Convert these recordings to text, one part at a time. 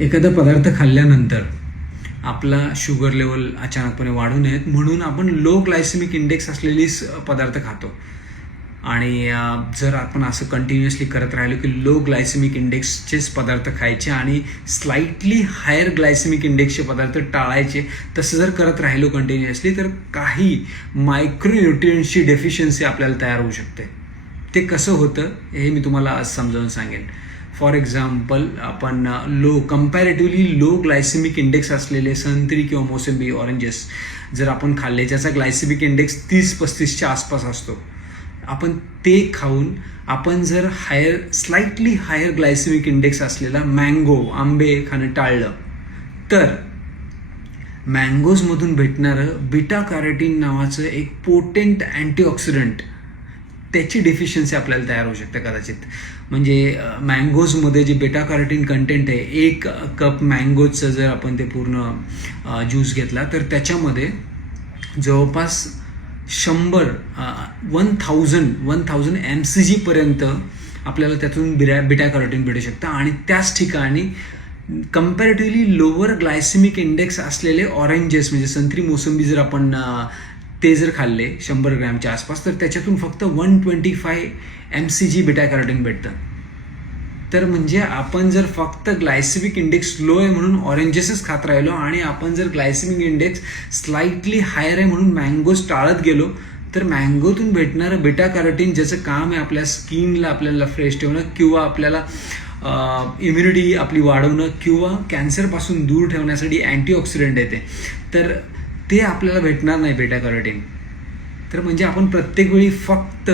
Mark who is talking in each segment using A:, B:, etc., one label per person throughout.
A: एखादा पदार्थ खाल्ल्यानंतर आपला शुगर लेवल अचानकपणे वाढू नयेत म्हणून आपण लो ग्लायसेमिक इंडेक्स असलेली पदार्थ खातो. आणि जर आपण असं कंटिन्युअसली करत राहिलो की लो ग्लायसेमिक इंडेक्सचेच पदार्थ खायचे आणि स्लाइटली हायर ग्लायसेमिक इंडेक्सचे पदार्थ टाळायचे तसं जर करत राहिलो कंटिन्युअसली तर काही मायक्रोन्युट्रियन्सची डेफिशियन्सी आपल्याला तयार होऊ शकते. ते कसं होतं हे मी तुम्हाला आज समजावून सांगेन. फॉर एक्झाम्पल आपण low comparatively low glycemic index असलेले संत्री किंवा मोसंबी ऑरेंजेस जर आपण खाल्ले ज्याचा ग्लायसेमिक इंडेक्स तीस पस्तीसच्या आसपास असतो आपण ते खाऊन आपण जर higher slightly higher glycemic index असलेला मँगो आंबे खाणं टाळलं तर मँगोजमधून भेटणारं बिटा कॅरेटीन नावाचं एक पोटेंट अँटीऑक्सिडंट त्याची डेफिशियन्सी आपल्याला तयार होऊ शकते कदाचित. म्हणजे मँगोजमध्ये जे बेटा कार्टिन कंटेंट आहे एक कप मँगोजचं जर आपण ते पूर्ण ज्यूस घेतला तर त्याच्यामध्ये जवळपास शंभर one thousand one thousand M C जीपर्यंत आपल्याला त्यातून बिरा बिटा कॅरोटीन भेटू शकतं. आणि त्याच ठिकाणी कम्पॅरेटिव्हली लोअर ग्लायसेमिक इंडेक्स असलेले ऑरेंजेस म्हणजे संत्री मोसंबी जर आपण ते जर खाल्ले शंभर ग्रॅमच्या आसपास तर त्याच्यातून फक्त one twenty five M C G beta carotene भेटतं. तर म्हणजे आपण जर फक्त ग्लायसेमिक इंडेक्स लो आहे म्हणून ऑरेंजेसच खात राहिलो आणि आपण जर ग्लायसेमिक इंडेक्स स्लाइटली हायर आहे म्हणून मँगोज टाळत गेलो तर मँगोतून भेटणारं बिटा कॅरोटीन ज्याचं काम आहे आपल्या स्किनला आपल्याला फ्रेश ठेवणं किंवा आपल्याला इम्युनिटी आपली वाढवणं किंवा कॅन्सरपासून दूर ठेवण्यासाठी अँटीऑक्सिडंट येते. तर ते आपल्याला भेटणार नाही बेटा कॅरोटीन तर म्हणजे आपण प्रत्येक वेळी फक्त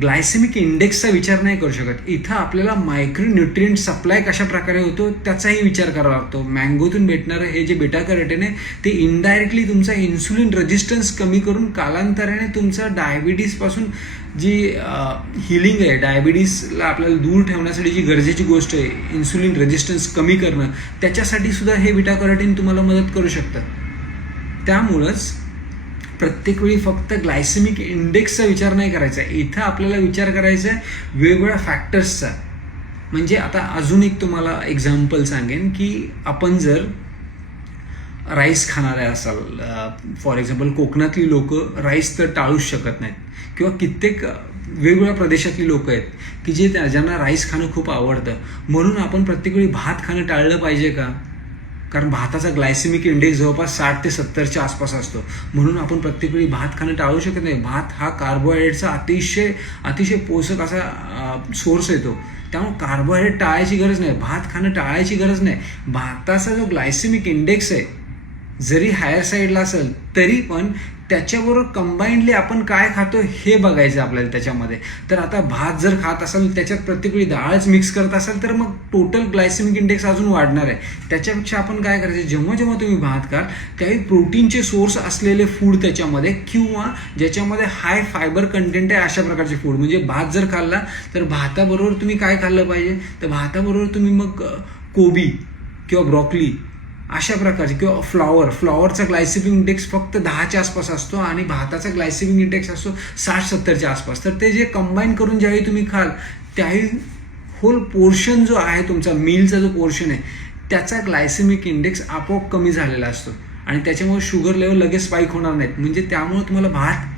A: ग्लायसेमिक इंडेक्सचा विचार नाही करू शकत. इथं आपल्याला मायक्रोन्युट्रियंट सप्लाय कशा प्रकारे होतो त्याचाही विचार करावा लागतो. मँगोतून भेटणारं हे जे बेटा कॅरोटीन आहे ते इनडायरेक्टली तुमचा इन्सुलिन रेजिस्टन्स कमी करून कालांतराने तुमचा डायबिटीसपासून जी हिलिंग आहे डायबिटीसला आपल्याला दूर ठेवण्यासाठी जी गरजेची गोष्ट आहे इन्सुलिन रेजिस्टन्स कमी करणं त्याच्यासाठी सुद्धा हे बिटा कॅरोटीन तुम्हाला मदत करू शकतं. त्यामुळंच प्रत्येक वेळी फक्त ग्लायसेमिक इंडेक्सचा विचार नाही करायचा. इथं आपल्याला विचार करायचा आहे वेगवेगळ्या फॅक्टर्सचा म्हणजे आता अजून एक तुम्हाला एक्झाम्पल सांगेन की आपण जर राईस खाणारे असाल फॉर एक्झाम्पल कोकणातली लोक राईस तर टाळूच शकत नाहीत. किंवा कित्येक वेगवेगळ्या प्रदेशातली लोक आहेत की जे त्या- ज्यांना राईस खाणं खूप आवडतं. म्हणून आपण प्रत्येक वेळी भात खाणं टाळलं पाहिजे का? कारण भाताचा ग्लायसेमिक इंडेक्स जवळपास साठ ते सत्तरच्या आसपास असतो. म्हणून आपण प्रत्येक वेळी भात खाणं टाळू शकत नाही. भात हा कार्बोहायड्रेटचा अतिशय अतिशय पोषक असा सोर्स येतो त्यामुळे कार्बोहायड्रेट टाळायची गरज नाही. भात खाणं टाळायची गरज नाही. भाताचा जो ग्लायसेमिक इंडेक्स आहे जरी हायर साईडला असेल तरी पण त्याच्याबरोबर कंबाईंडली आपण काय खातो हे बघायचं आपल्याला त्याच्यामध्ये. तर आता भात जर खात असाल त्याच्यात प्रत्येक वेळी डाळच मिक्स करत असाल तर मग टोटल ग्लायसेमिक इंडेक्स अजून वाढणार आहे. त्याच्यापेक्षा आपण काय करायचं जेव्हा जेव्हा तुम्ही भात खाल त्यावेळी प्रोटीनचे सोर्स असलेले फूड त्याच्यामध्ये किंवा ज्याच्यामध्ये हाय फायबर कंटेंट आहे अशा प्रकारचे फूड म्हणजे भात जर खाल्ला तर भाताबरोबर तुम्ही काय खाल्लं पाहिजे? तर भाताबरोबर तुम्ही मग कोबी किंवा ब्रॉकली अशा प्रकारचे. किंवा फ्लॉवर फ्लॉवरचा ग्लायसेमिक इंडेक्स फक्त दहाच्या आसपास असतो आणि भाताचा ग्लायसेमिक इंडेक्स असतो साठ सत्तरच्या आसपास. तर ते जे कंबाईन करून ज्यावेळी तुम्ही खाल त्यावेळी होल पोर्शन जो आहे तुमचा मिलचा जो पोर्शन आहे त्याचा ग्लायसेमिक इंडेक्स आपोआप कमी झालेला असतो. आणि त्याच्यामुळे शुगर लेवल लगेच स्पाईक होणार नाहीत. म्हणजे त्यामुळे तुम्हाला भात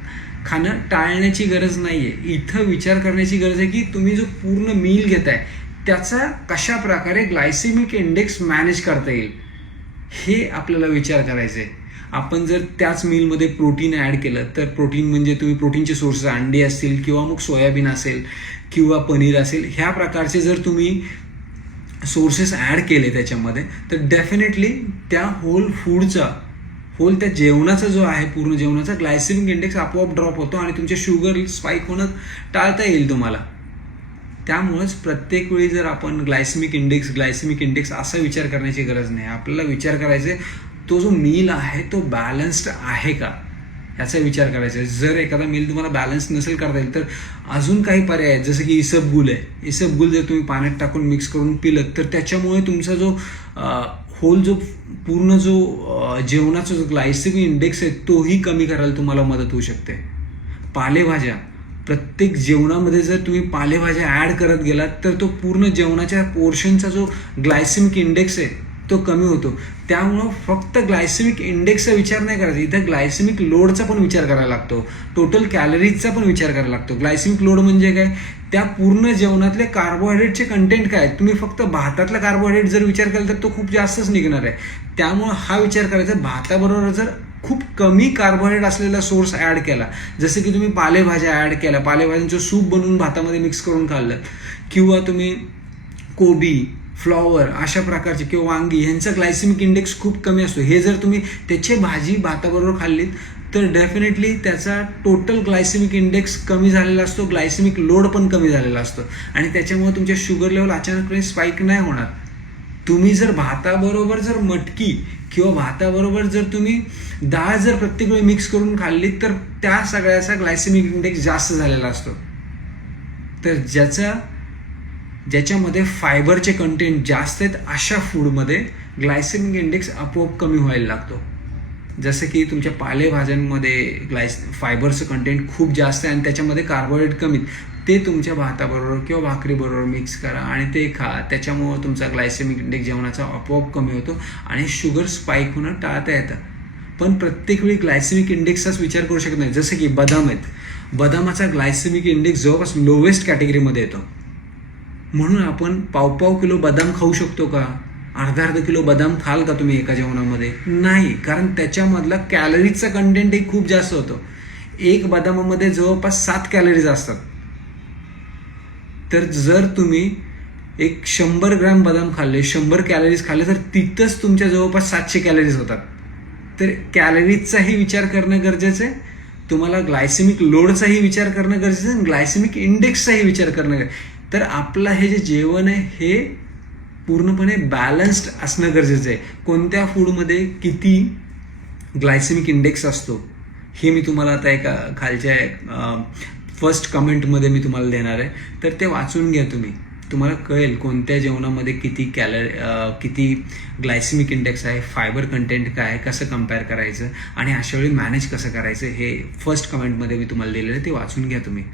A: खाणं टाळण्याची गरज नाही आहे इथं विचार करण्याची गरज आहे की तुम्ही जो पूर्ण मील घेताय त्याचा कशा प्रकारे ग्लायसेमिक इंडेक्स मॅनेज करता येईल? हे आपल्याला विचार करायचं. आहे आपण जर त्याच मीलमध्ये प्रोटीन ॲड केलं तर प्रोटीन म्हणजे तुम्ही प्रोटीनचे सोर्सेस अंडी असतील किंवा मग सोयाबीन असेल किंवा पनीर असेल ह्या प्रकारचे जर तुम्ही सोर्सेस ॲड केले त्याच्यामध्ये तर डेफिनेटली त्या होल फूडचा होल त्या जेवणाचा जो आहे पूर्ण जेवणाचा ग्लायसेमिक इंडेक्स आपोआप ड्रॉप होतो आणि तुमचे शुगर स्पाईक होणं टाळता येईल तुम्हाला. त्यामुळंच प्रत्येक वेळी जर आपण ग्लायसेमिक इंडेक्स ग्लायसेमिक इंडेक्स असा विचार करण्याची गरज नाही. आपल्याला विचार करायचा आहे तो जो मील आहे तो बॅलन्स्ड आहे का? याचा विचार करायचा आहे. जर एखादा मील तुम्हाला बॅलन्स नसेल करता येईल तर अजून काही पर्याय आहेत. जसं की इसबगुल आहे. इसबगुल जर तुम्ही पाण्यात टाकून मिक्स करून पिलं तर त्याच्यामुळे तुमचा जो होल जो पूर्ण जो जेवणाचा जो ग्लायसेमिक इंडेक्स आहे तोही कमी करायला तुम्हाला मदत होऊ शकते. पालेभाज्या. प्रत्येक जेवणामध्ये जर तुम्ही पालेभाज्या ॲड करत गेलात तर तो पूर्ण जेवणाच्या पोर्शनचा जो ग्लायसेमिक इंडेक्स आहे तो कमी होतो. त्यामुळं फक्त ग्लायसेमिक इंडेक्सचा विचार नाही करायचा. इथं ग्लायसेमिक लोडचा पण विचार करायला लागतो. टोटल कॅलरीजचा पण विचार करायला लागतो. ग्लायसेमिक लोड म्हणजे काय? त्या पूर्ण जेवणातले कार्बोहायड्रेटचे कंटेंट काय? आहेत? तुम्ही फक्त भातातला कार्बोहायड्रेट जर विचार केला तर तो खूप जास्तच निघणार आहे. त्यामुळं हा विचार करायचा. भाताबरोबर जर खूप कमी कार्बोहायड्रेट असलेला सोर्स ॲड केला. जसं की तुम्ही पालेभाज्या ॲड केल्या. पालेभाज्यांचं सूप बनवून भातामध्ये मिक्स करून खाल्लं. किंवा तुम्ही कोबी फ्लॉवर अशा प्रकारचे किंवा वांगी यांचा ग्लायसेमिक इंडेक्स खूप कमी असतो. हे जर तुम्ही त्याची भाजी भाताबरोबर खाल्लीत तर डेफिनेटली त्याचा टोटल ग्लायसेमिक इंडेक्स कमी झालेला असतो. ग्लायसेमिक लोड पण कमी झालेला असतो. आणि त्याच्यामुळे तुमच्या शुगर लेवल अचानकपणे स्पाईक नाही होणार. तुम्ही जर भाताबरोबर जर मटकी किंवा भाताबरोबर जर तुम्ही डाळ जर प्रत्येक वेळी मिक्स करून खाल्ली तर त्या सगळ्याचा ग्लायसेमिक इंडेक्स जास्त झालेला असतो. तर ज्याचा ज्याच्यामध्ये फायबरचे कंटेंट जास्त आहेत अशा फूडमध्ये ग्लायसेमिक इंडेक्स आपोआप कमी व्हायला लागतो. जसं की तुमच्या पालेभाज्यांमध्ये ग्लायस फायबरचं कंटेंट खूप जास्त आहे आणि त्याच्यामध्ये कार्बोहायड्रेट कमी ते तुमच्या भाताबरोबर किंवा भाकरीबरोबर मिक्स करा आणि ते खा. त्याच्यामुळं तुमचा ग्लायसेमिक इंडेक्स जेवणाचा आपोआप कमी होतो आणि शुगर स्पाईक होणं टाळता येतं. पण प्रत्येक वेळी ग्लायसेमिक इंडेक्सचाच विचार करू शकत नाही. जसं की बदाम आहेत. बदामाचा ग्लायसेमिक इंडेक्स जवळपास लोवेस्ट कॅटेगरीमध्ये येतो. म्हणून आपण पाव पाव किलो बदाम खाऊ शकतो का? अर्धा अर्धा किलो बदाम खाल का तुम्ही एका जेवणामध्ये? नाही. कारण त्याच्यामधला कॅलरीजचा कंटेंटही खूप जास्त होतो. एक बदामामध्ये जवळपास सात कॅलरीज असतात. तर जर तुम्ही एक शंभर ग्रॅम बदाम खाल्ले शंभर कॅलरीज खाल्ले तर तिथंच तुमच्या जवळपास सातशे कॅलरीज होतात. तर कॅलरीजचाही विचार करणं गरजेचं आहे. तुम्हाला ग्लायसेमिक लोडचाही विचार करणं गरजेचं आहे आणि ग्लायसेमिक इंडेक्सचाही विचार करणं गरजेचं तर आपलं हे जे जेवण आहे हे पूर्णपणे बॅलन्स्ड असणं गरजेचं आहे. कोणत्या फूडमध्ये किती ग्लायसेमिक इंडेक्स असतो हे मी तुम्हाला आता एका खालच्या फर्स्ट कमेंटमध्ये मी तुम्हाला देणार आहे. तर ते वाचून घ्या तुम्ही. तुम्हाला कळेल कोणत्या जेवणामध्ये किती कॅलरी किती ग्लायसेमिक इंडेक्स आहे फायबर कंटेंट काय आहे कसं कंपेअर करायचं आणि अशा वेळी मॅनेज कसं करायचं हे फर्स्ट कमेंटमध्ये मी तुम्हाला दिलेलं आहे ते वाचून घ्या तुम्ही.